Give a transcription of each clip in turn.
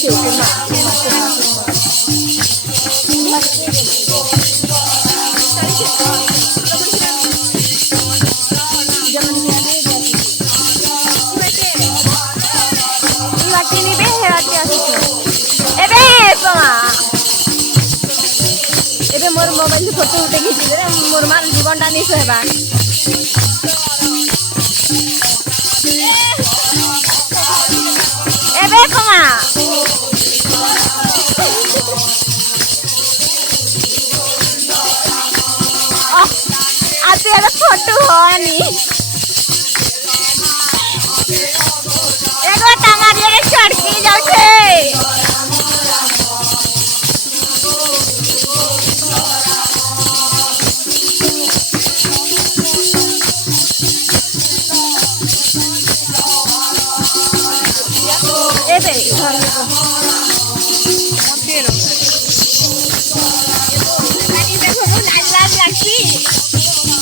Chiều cái mặt ini be hati asik. Ebe sama. Ebe more mobile से photo उठे खींची रे मोर मान जीवन डानी से बा ebe koma oh आते ada फोटो होनी एगो टमारिया के चड़की जाउ छे ebe Tadi देखो वो लाल लाल लगती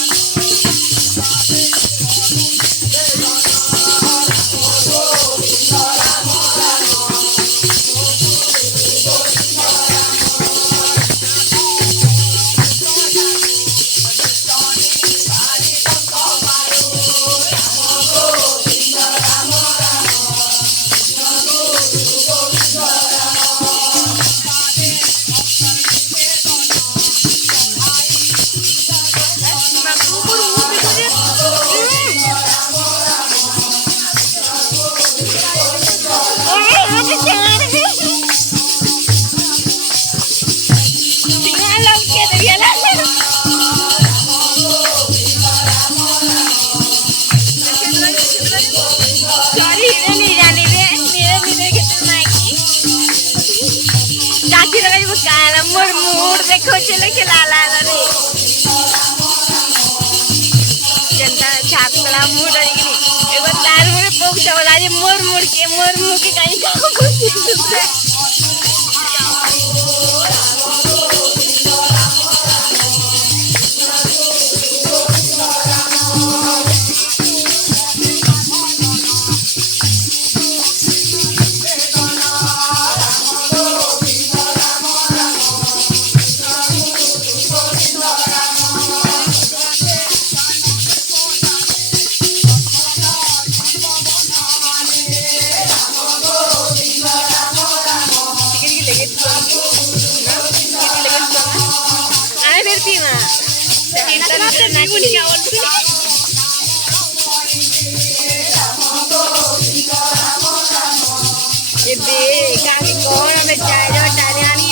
देखो चले के लाला रे जनता छापला मूड आई गई एगो लाल मुरे पोक चवला रे मोर के कहीं का ये बे काकी कौन हमें चाय जो टालियानी